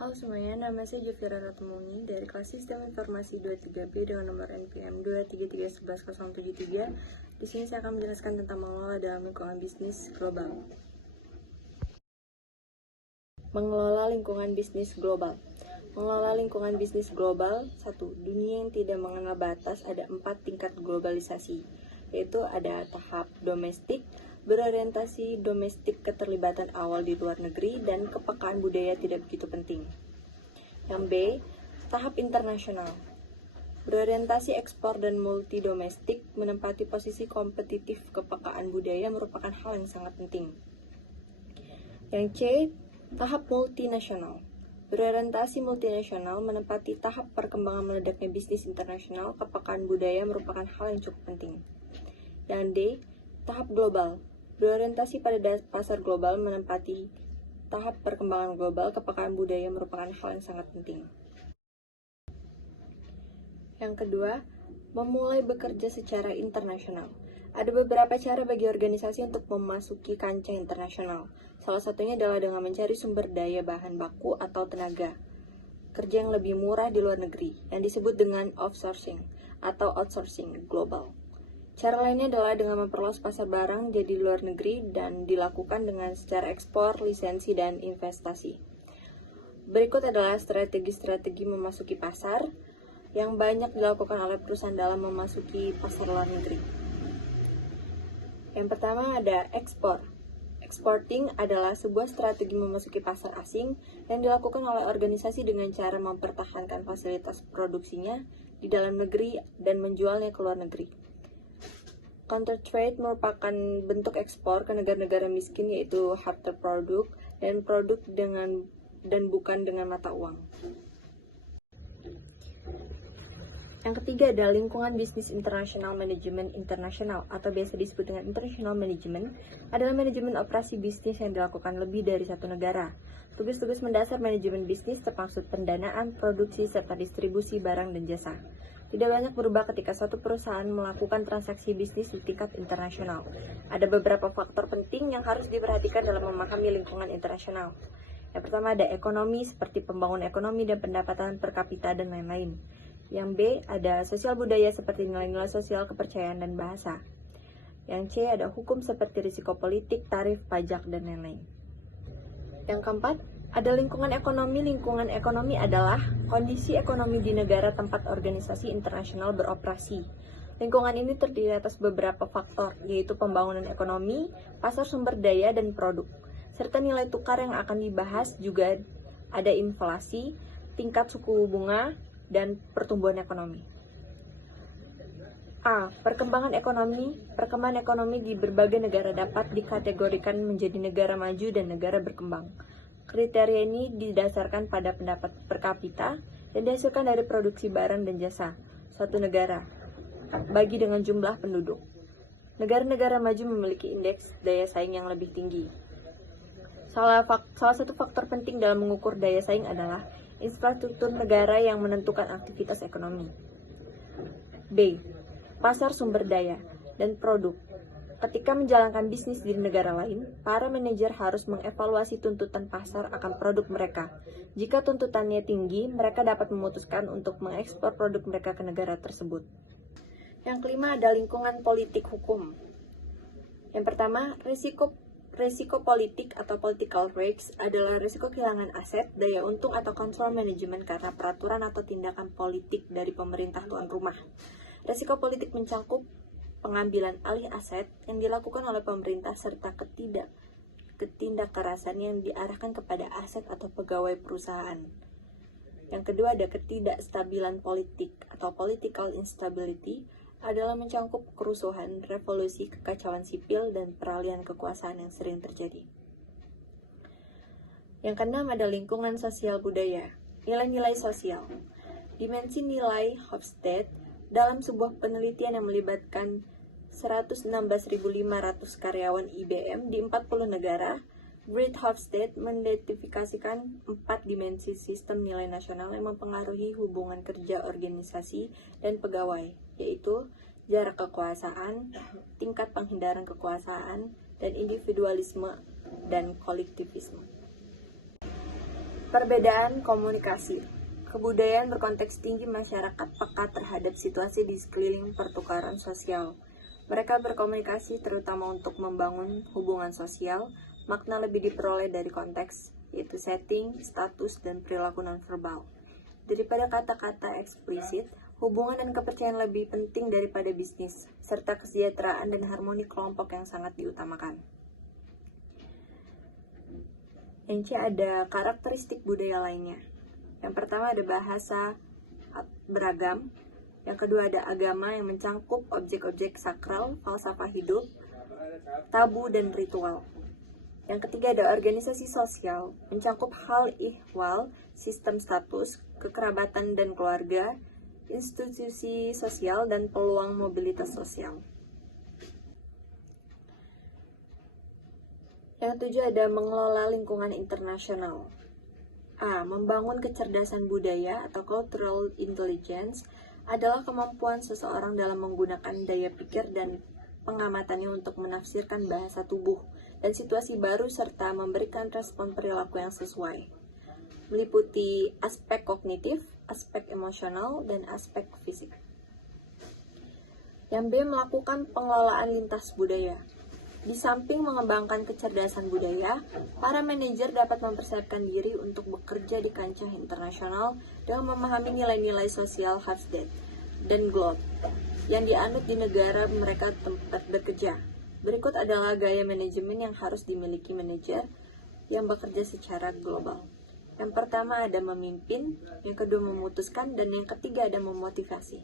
Halo semuanya, nama saya Jovira Ratmuni dari kelas Sistem Informasi 23B dengan nomor NPM 2331173. Di sini saya akan menjelaskan tentang mengelola dalam lingkungan bisnis global. Mengelola lingkungan bisnis global. Mengelola lingkungan bisnis global. 1. Dunia yang tidak mengenal batas, ada 4 tingkat globalisasi, yaitu ada tahap domestik, berorientasi domestik, keterlibatan awal di luar negeri, dan kepekaan budaya tidak begitu penting. Yang B, tahap internasional, berorientasi ekspor dan multi domestik, menempati posisi kompetitif, kepekaan budaya merupakan hal yang sangat penting. Yang C, tahap multinasional, berorientasi multinasional, menempati tahap perkembangan meledaknya bisnis internasional, kepekaan budaya merupakan hal yang cukup penting. Yang D, tahap global, berorientasi pada pasar global, menempati tahap perkembangan global, kepekaan budaya merupakan hal yang sangat penting. Yang kedua, memulai bekerja secara internasional. Ada beberapa cara bagi organisasi untuk memasuki kancah internasional. Salah satunya adalah dengan mencari sumber daya bahan baku atau tenaga kerja yang lebih murah di luar negeri, yang disebut dengan offshoring atau outsourcing global. Cara lainnya adalah dengan memperluas pasar barang jadi luar negeri dan dilakukan dengan secara ekspor, lisensi, dan investasi. Berikut adalah strategi-strategi memasuki pasar yang banyak dilakukan oleh perusahaan dalam memasuki pasar luar negeri. Yang pertama ada ekspor. Exporting adalah sebuah strategi memasuki pasar asing yang dilakukan oleh organisasi dengan cara mempertahankan fasilitas produksinya di dalam negeri dan menjualnya ke luar negeri. Counter trade merupakan bentuk ekspor ke negara-negara miskin, yaitu barter produk dan produk dan bukan dengan mata uang. Yang ketiga adalah lingkungan bisnis internasional. Manajemen internasional atau biasa disebut dengan international management adalah manajemen operasi bisnis yang dilakukan lebih dari satu negara. Tugas-tugas mendasar manajemen bisnis termaksud pendanaan, produksi, serta distribusi barang dan jasa. Tidak banyak berubah ketika suatu perusahaan melakukan transaksi bisnis di tingkat internasional. Ada beberapa faktor penting yang harus diperhatikan dalam memahami lingkungan internasional. Yang pertama ada ekonomi, seperti pembangunan ekonomi dan pendapatan per kapita dan lain-lain. Yang B ada sosial budaya, seperti nilai-nilai sosial, kepercayaan, dan bahasa. Yang C ada hukum, seperti risiko politik, tarif, pajak, dan lain-lain. Yang keempat ada lingkungan ekonomi. Lingkungan ekonomi adalah kondisi ekonomi di negara tempat organisasi internasional beroperasi. Lingkungan ini terdiri atas beberapa faktor, yaitu pembangunan ekonomi, pasar sumber daya dan produk, serta nilai tukar yang akan dibahas. Juga ada inflasi, tingkat suku bunga, dan pertumbuhan ekonomi. A. Perkembangan ekonomi. Perkembangan ekonomi di berbagai negara dapat dikategorikan menjadi negara maju dan negara berkembang. Kriteria ini didasarkan pada pendapat per kapita dan dihasilkan dari produksi barang dan jasa suatu negara bagi dengan jumlah penduduk. Negara-negara maju memiliki indeks daya saing yang lebih tinggi. Salah satu faktor penting dalam mengukur daya saing adalah infrastruktur negara yang menentukan aktivitas ekonomi. B. Pasar sumber daya dan produk. Ketika menjalankan bisnis di negara lain, para manajer harus mengevaluasi tuntutan pasar akan produk mereka. Jika tuntutannya tinggi, mereka dapat memutuskan untuk mengekspor produk mereka ke negara tersebut. Yang kelima ada lingkungan politik hukum. Yang pertama, risiko politik atau political risk adalah risiko kehilangan aset, daya untung, atau kontrol manajemen karena peraturan atau tindakan politik dari pemerintah tuan rumah. Risiko politik mencakup pengambilan alih aset yang dilakukan oleh pemerintah serta ketidakkerasan yang diarahkan kepada aset atau pegawai perusahaan. Yang kedua ada ketidakstabilan politik atau political instability adalah mencakup kerusuhan, revolusi, kekacauan sipil, dan peralihan kekuasaan yang sering terjadi. Yang keenam ada lingkungan sosial budaya. Nilai-nilai sosial. Dimensi nilai Hofstede dalam sebuah penelitian yang melibatkan 116.500 karyawan IBM di 40 negara, Great Hofstede mengidentifikasikan 4 dimensi sistem nilai nasional yang mempengaruhi hubungan kerja organisasi dan pegawai, yaitu jarak kekuasaan, tingkat penghindaran kekuasaan, dan individualisme dan kolektivisme. Perbedaan komunikasi. Kebudayaan berkonteks tinggi masyarakat peka terhadap situasi di sekeliling pertukaran sosial. Mereka berkomunikasi terutama untuk membangun hubungan sosial. Makna lebih diperoleh dari konteks, yaitu setting, status, dan perilaku nonverbal. Daripada kata-kata eksplisit, hubungan dan kepercayaan lebih penting daripada bisnis, serta kesejahteraan dan harmoni kelompok yang sangat diutamakan. Yang C ada karakteristik budaya lainnya. Yang pertama ada bahasa beragam. Yang kedua ada agama yang mencangkup objek-objek sakral, falsafah hidup, tabu, dan ritual. Yang ketiga ada organisasi sosial, mencangkup hal ihwal, sistem status, kekerabatan dan keluarga, institusi sosial, dan peluang mobilitas sosial. Yang tujuh ada mengelola lingkungan internasional. A. Membangun kecerdasan budaya atau cultural intelligence adalah kemampuan seseorang dalam menggunakan daya pikir dan pengamatannya untuk menafsirkan bahasa tubuh dan situasi baru serta memberikan respon perilaku yang sesuai. Meliputi aspek kognitif, aspek emosional, dan aspek fisik. Yang B. Melakukan pengelolaan lintas budaya. Di samping mengembangkan kecerdasan budaya, para manajer dapat mempersiapkan diri untuk bekerja di kancah internasional dengan memahami nilai-nilai sosial Hofstede dan Globe yang dianut di negara mereka tempat bekerja. Berikut adalah gaya manajemen yang harus dimiliki manajer yang bekerja secara global. Yang pertama ada memimpin, yang kedua memutuskan, dan yang ketiga ada memotivasi.